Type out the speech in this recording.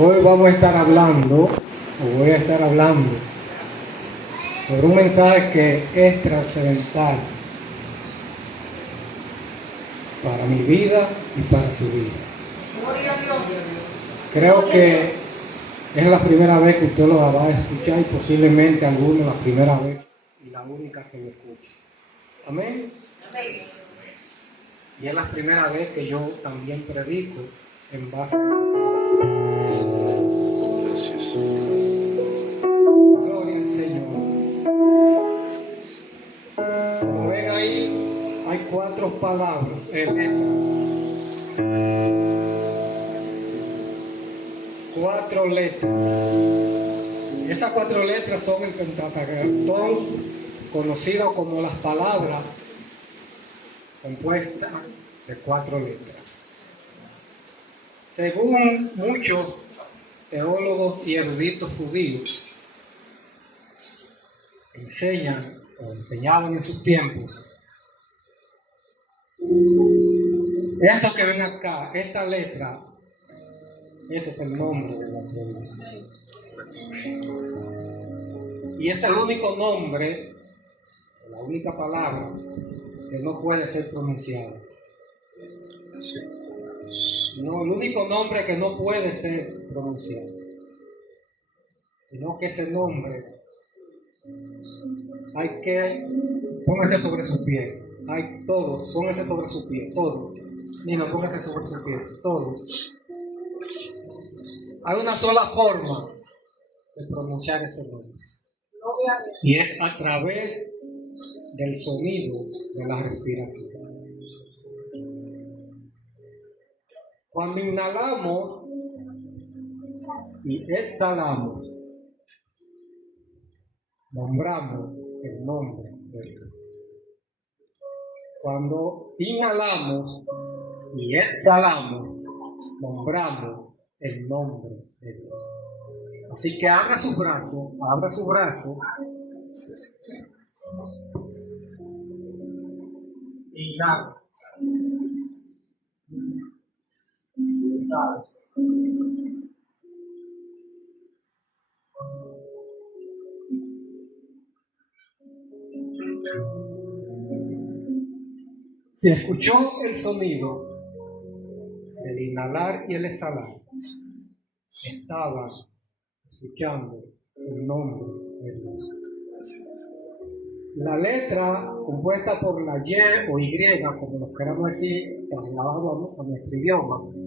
Hoy voy a estar hablando sobre un mensaje que es trascendental para mi vida y para su vida. Creo que es la primera vez que usted lo va a escuchar y posiblemente alguno la primera vez y la única que lo escuche. Amén. Y es la primera vez que yo también predico en base a... Gracias. Gloria al Señor. Como ven ahí, hay 4 palabras, letras. 4 letras. Esas 4 letras son el pentagrama, conocido como las palabras compuestas de 4 letras. Según muchos teólogos y eruditos judíos enseñaban en sus tiempos, esto que ven acá, esta letra, ese es el nombre de la Trinidad. Y es el único nombre, la única palabra que no puede ser pronunciada. No, el único nombre que no puede ser pronunciado, sino que ese nombre hay que póngase sobre su pie. Hay todos, póngase sobre su pie, todos. Niño, póngase sobre su pie, todos. Hay una sola forma de pronunciar ese nombre, y es a través del sonido de la respiración. Cuando inhalamos y exhalamos, nombramos el nombre de Dios. Cuando inhalamos y exhalamos, nombramos el nombre de Dios. Así que abra su brazo. Inhala. Inhala. Si escuchó el sonido del inhalar y el exhalar, estaba escuchando el nombre de Dios. La letra compuesta por la Y o Y, como nos queramos decir, trasladado a nuestro idioma,